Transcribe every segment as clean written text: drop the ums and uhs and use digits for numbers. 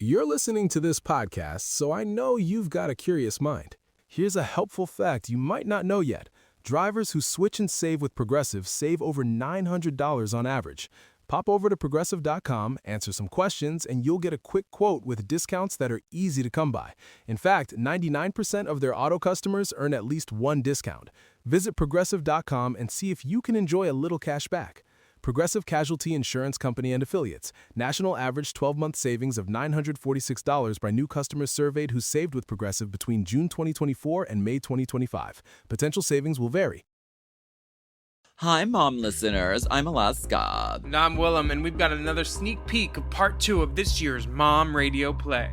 You're listening to this podcast, so I know you've got a curious mind. Here's a helpful fact you might not know yet. Drivers who switch and save with Progressive save over $900 on average. Pop over to Progressive.com, answer some questions, and you'll get a quick quote with discounts that are easy to come by. In fact, 99% of their auto customers earn at least one discount. Visit Progressive.com and see if you can enjoy a little cash back. Progressive Casualty Insurance Company and Affiliates. National average 12-month savings of $946 by new customers surveyed who saved with Progressive between June 2024 and May 2025. Potential savings will vary. Hi, Mom listeners. I'm Alaska. And I'm Willam, and we've got another sneak peek of part 2 of this year's Mom Radio play.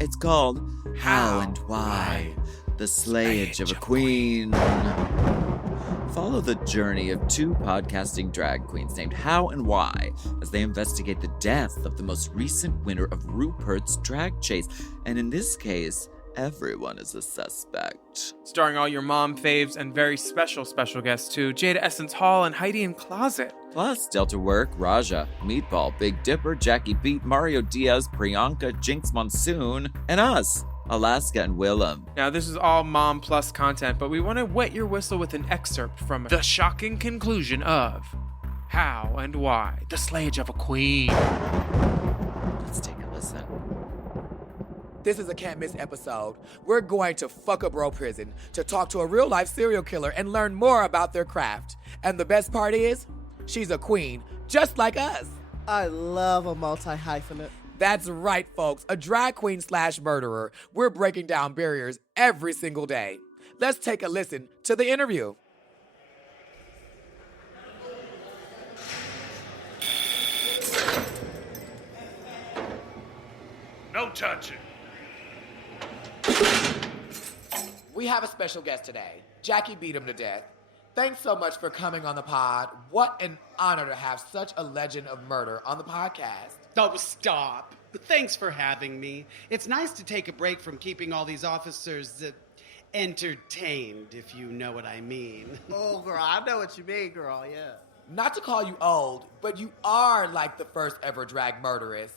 It's called How and Why, the Slayage of a Queen. Follow the journey of two podcasting drag queens named How and Why as they investigate the death of the most recent winner of Rupert's drag chase. And in this case, everyone is a suspect. Starring all your mom faves and very special guests too. Jaida Essence Hall and Heidi in Closet. Plus, Delta Work, Raja, Meatball, Big Dipper, Jackie Beat, Mario Diaz, Priyanka, Jinkx, Monsoon, and us, Alaska and Willam. Now, this is all Mom Plus content, but we want to wet your whistle with an excerpt from the shocking conclusion of How and Why, the Slayage of a Queen. Let's take a listen. This is a can't miss episode. We're going to fuck a bro prison to talk to a real life serial killer and learn more about their craft. And the best part is, she's a queen, just like us. I love a multi-hyphenate. That's right, folks. A drag queen / murderer. We're breaking down barriers every single day. Let's take a listen to the interview. No touching. We have a special guest today. Jackie beat him to death. Thanks so much for coming on the pod. What an honor to have such a legend of murder on the podcast. Oh, stop. Thanks for having me. It's nice to take a break from keeping all these officers entertained, if you know what I mean. Oh, girl, I know what you mean, girl, yeah. Not to call you old, but you are like the first ever drag murderess.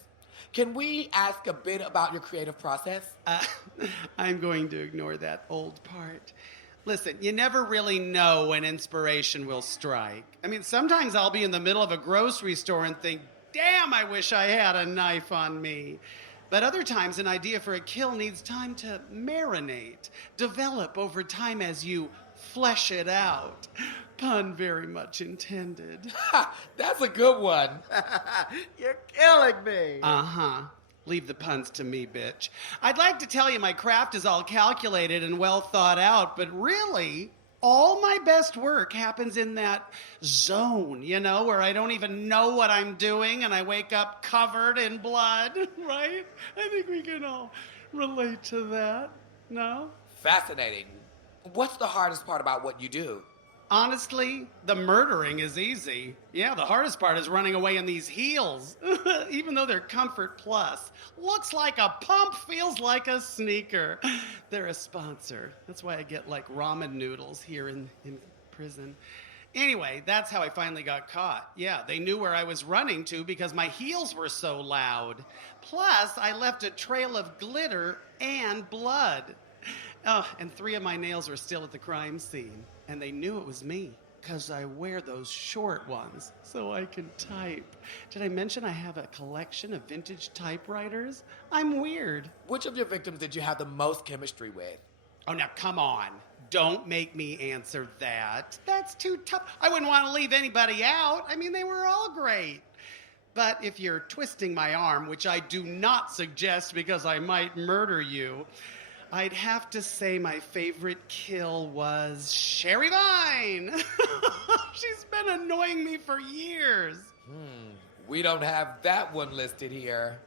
Can we ask a bit about your creative process? I'm going to ignore that old part. Listen, you never really know when inspiration will strike. I mean, sometimes I'll be in the middle of a grocery store and think, damn, I wish I had a knife on me. But other times, an idea for a kill needs time to marinate, develop over time as you flesh it out. Pun very much intended. That's a good one. You're killing me. Uh-huh. Leave the puns to me, bitch. I'd like to tell you my craft is all calculated and well thought out, but really, all my best work happens in that zone, you know, where I don't even know what I'm doing and I wake up covered in blood, right? I think we can all relate to that, no? Fascinating. What's the hardest part about what you do? Honestly, the murdering is easy. Yeah, the hardest part is running away in these heels. Even though they're comfort plus. Looks like a pump, feels like a sneaker. They're a sponsor. That's why I get like ramen noodles here in prison. Anyway, that's how I finally got caught. Yeah, they knew where I was running to because my heels were so loud. Plus, I left a trail of glitter and blood. Oh, and 3 of my nails were still at the crime scene. And they knew it was me, because I wear those short ones so I can type. Did I mention I have a collection of vintage typewriters? I'm weird. Which of your victims did you have the most chemistry with? Oh, now come on. Don't make me answer that. That's too tough. I wouldn't want to leave anybody out. I mean, they were all great. But if you're twisting my arm, which I do not suggest because I might murder you, I'd have to say my favorite kill was Sherry Vine. She's been annoying me for years. We don't have that one listed here.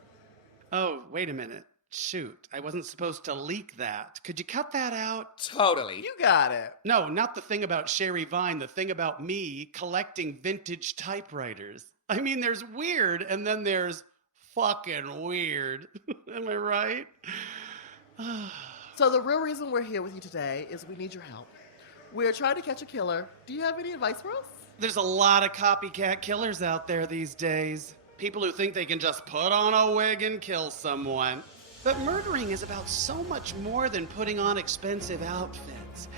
Oh, wait a minute. Shoot, I wasn't supposed to leak that. Could you cut that out? Totally. You got it. No, not the thing about Sherry Vine, the thing about me collecting vintage typewriters. I mean, there's weird, and then there's fucking weird. Am I right? So the real reason we're here with you today is we need your help. We're trying to catch a killer. Do you have any advice for us? There's a lot of copycat killers out there these days. People who think they can just put on a wig and kill someone. But murdering is about so much more than putting on expensive outfits.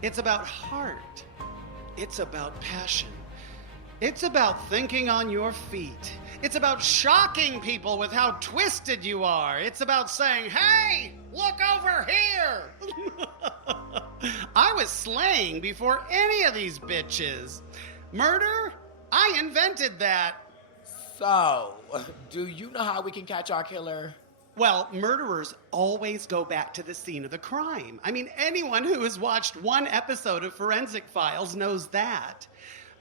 It's about heart. It's about passion. It's about thinking on your feet. It's about shocking people with how twisted you are. It's about saying, hey, look over here. I was slaying before any of these bitches. Murder? I invented that. So, do you know how we can catch our killer? Well, murderers always go back to the scene of the crime. I mean, anyone who has watched one episode of Forensic Files knows that.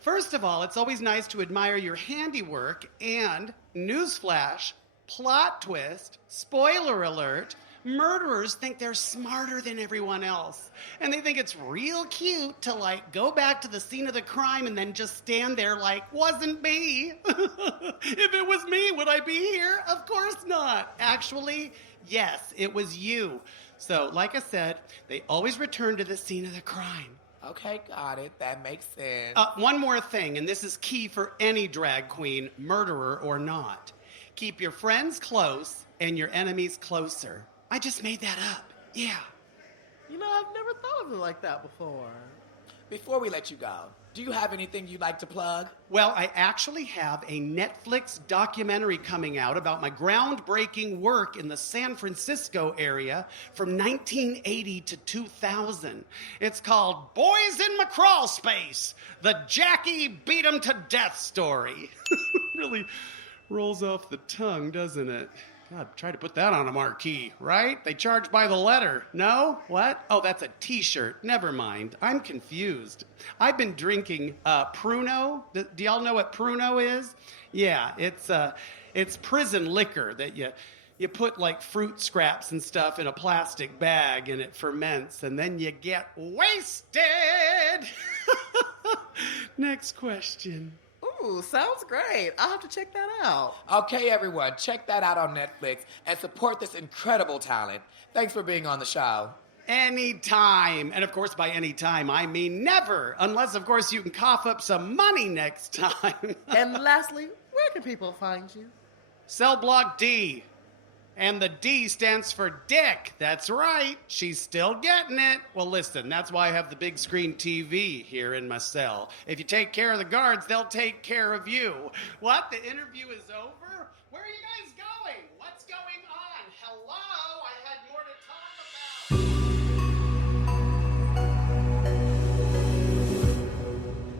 First of all, it's always nice to admire your handiwork and, newsflash, plot twist, spoiler alert, murderers think they're smarter than everyone else. And they think it's real cute to, go back to the scene of the crime and then just stand there like, wasn't me. If it was me, would I be here? Of course not. Actually, yes, it was you. So, like I said, they always return to the scene of the crime. Okay, got it. That makes sense. One more thing, and this is key for any drag queen, murderer or not. Keep your friends close and your enemies closer. I just made that up. Yeah. You know, I've never thought of it like that before. Before we let you go, do you have anything you'd like to plug? Well, I actually have a Netflix documentary coming out about my groundbreaking work in the San Francisco area from 1980 to 2000. It's called Boys in McCrawl Space, the Jackie Beat 'em to Death story. Really rolls off the tongue, doesn't it? God, try to put that on a marquee, right? They charge by the letter. No? What? Oh, that's a t-shirt. Never mind. I'm confused. I've been drinking Pruno. Do y'all know what Pruno is? Yeah, it's prison liquor that you put fruit scraps and stuff in a plastic bag and it ferments and then you get wasted. Next question. Ooh, sounds great. I'll have to check that out. Okay, everyone, check that out on Netflix and support this incredible talent. Thanks for being on the show. Anytime. And of course, by any time, I mean never. Unless, of course, you can cough up some money next time. And lastly, where can people find you? Cell Block D. And the D stands for Dick. That's right. She's still getting it. Well, listen, that's why I have the big screen TV here in my cell. If you take care of the guards, they'll take care of you. What? The interview is over? Where are you guys going? What's going on? Hello? I had more to talk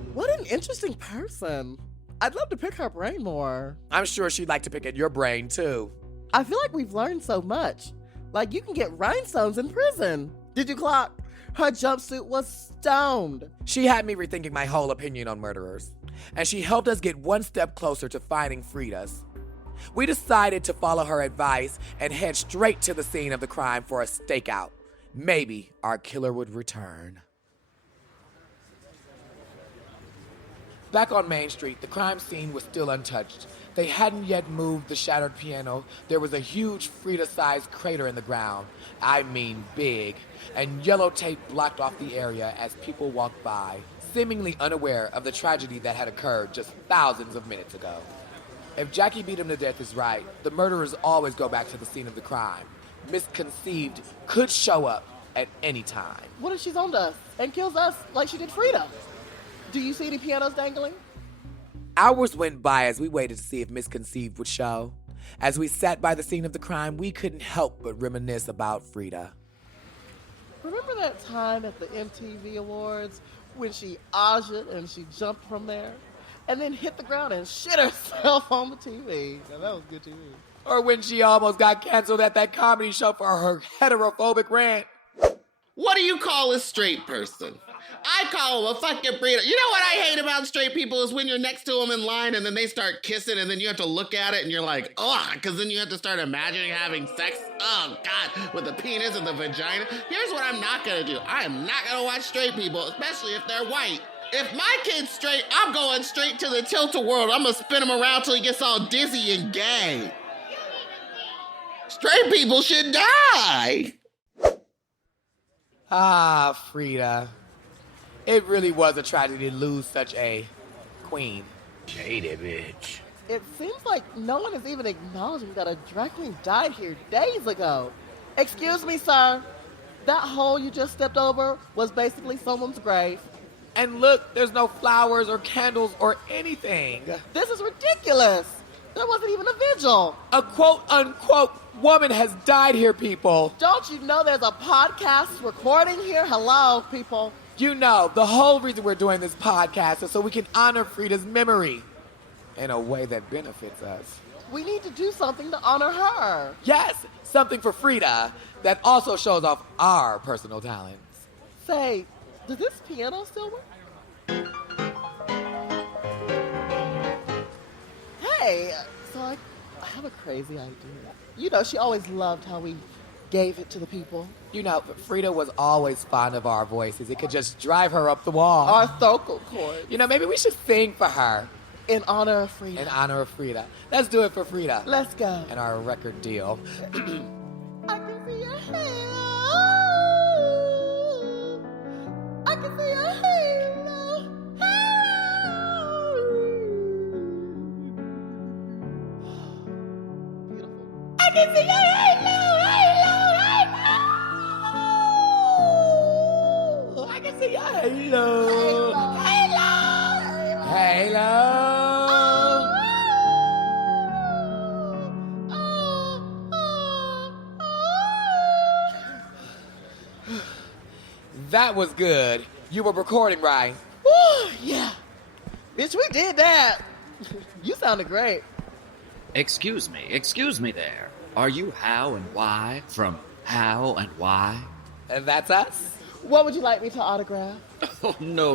about. What an interesting person. I'd love to pick her brain more. I'm sure she'd like to pick at your brain, too. I feel like we've learned so much. Like, you can get rhinestones in prison. Did you clock? Her jumpsuit was stoned. She had me rethinking my whole opinion on murderers. And she helped us get one step closer to finding Freida's. We decided to follow her advice and head straight to the scene of the crime for a stakeout. Maybe our killer would return. Back on Main Street, the crime scene was still untouched. They hadn't yet moved the shattered piano. There was a huge Freida-sized crater in the ground. I mean big. And yellow tape blocked off the area as people walked by, seemingly unaware of the tragedy that had occurred just thousands of minutes ago. If Jackie Beat 'em to Death is right, the murderers always go back to the scene of the crime. Misconceived could show up at any time. What if she's on to us and kills us like she did Freida? Do you see any pianos dangling? Hours went by as we waited to see if Misconceived would show. As we sat by the scene of the crime, we couldn't help but reminisce about Freida. Remember that time at the MTV Awards when she aja'd and she jumped from there and then hit the ground and shit herself on the TV? Now, that was good TV. Or when she almost got canceled at that comedy show for her heterophobic rant. What do you call a straight person? I call him a fucking breeder. You know what I hate about straight people is when you're next to them in line and then they start kissing and then you have to look at it and you're like, ugh, because then you have to start imagining having sex, oh God, with the penis and the vagina. Here's what I'm not going to do. I am not going to watch straight people, especially if they're white. If my kid's straight, I'm going straight to the tilt-a-whirl. I'm going to spin him around till he gets all dizzy and gay. Straight people should die. Ah, Freida. It really was a tragedy to lose such a queen. Shady bitch. It seems like no one is even acknowledging that a drag queen died here days ago. Excuse me, sir. That hole you just stepped over was basically someone's grave. And look, there's no flowers or candles or anything. This is ridiculous. There wasn't even a vigil. A quote-unquote woman has died here, people. Don't you know there's a podcast recording here? Hello, people. You know, the whole reason we're doing this podcast is so we can honor Freida's memory in a way that benefits us. We need to do something to honor her. Yes, something for Freida that also shows off our personal talents. Say, does this piano still work? Hey, so I have a crazy idea. You know, she always loved how we gave it to the people. You know, Freida was always fond of our voices. It could just drive her up the wall. Our vocal cords. You know, maybe we should sing for her. In honor of Freida. In honor of Freida. Let's do it for Freida. Let's go. And our record deal. I can see your halo. I can see your halo. Beautiful. I can see your halo. I can see your halo. Halo. That was good. You were recording, right? Woo, yeah. Bitch, we did that. You sounded great. Excuse me there. Are you How and Why from How and Why? And that's us. What would you like me to autograph? Oh, no,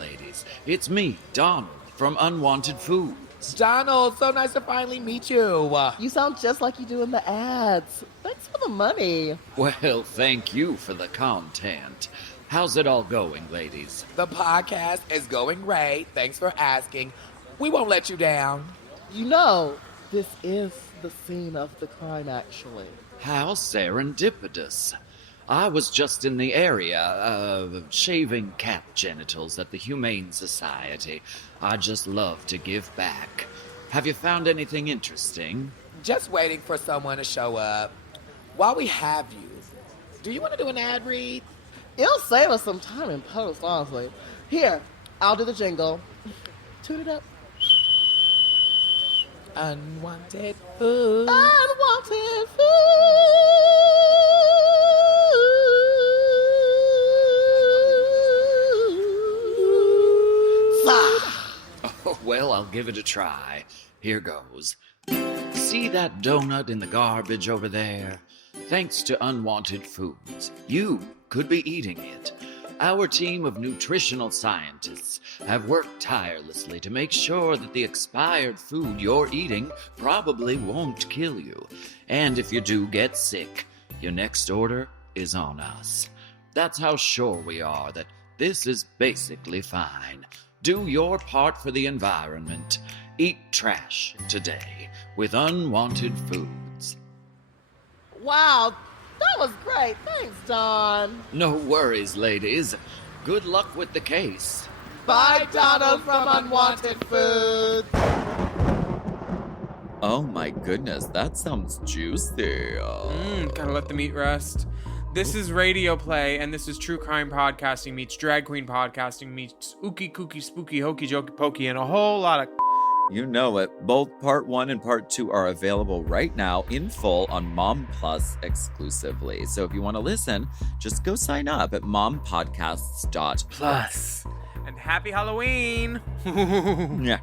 ladies. It's me, Donald, from Unwanted Foods. Donald, so nice to finally meet you. You sound just like you do in the ads. Thanks for the money. Well, thank you for the content. How's it all going, ladies? The podcast is going great. Thanks for asking. We won't let you down. You know, this is the scene of the crime, actually. How serendipitous. I was just in the area, shaving cat genitals at the Humane Society. I just love to give back. Have you found anything interesting? Just waiting for someone to show up. While we have you, do you want to do an ad read? It'll save us some time in post, honestly. Here, I'll do the jingle. Tune it up. Unwanted food. Unwanted food. Oh, well, I'll give it a try. Here goes. See that donut in the garbage over there? Thanks to Unwanted Foods, you could be eating it. Our team of nutritional scientists have worked tirelessly to make sure that the expired food you're eating probably won't kill you. And if you do get sick, your next order is on us. That's how sure we are that this is basically fine. Do your part for the environment. Eat trash today with Unwanted Foods. Wow, that was great. Thanks, Don. No worries, ladies. Good luck with the case. Bye, Donald from Unwanted Food. Oh my goodness, that sounds juicy. Gotta let the meat rest. This is radio play, and this is true crime podcasting meets drag queen podcasting meets ookie kooky spooky hokey jokey pokey and a whole lot of You know it. Both Part 1 and Part 2 are available right now in full on Mom Plus exclusively. So if you want to listen, just go sign up at mompodcasts.plus. and happy Halloween. Yeah.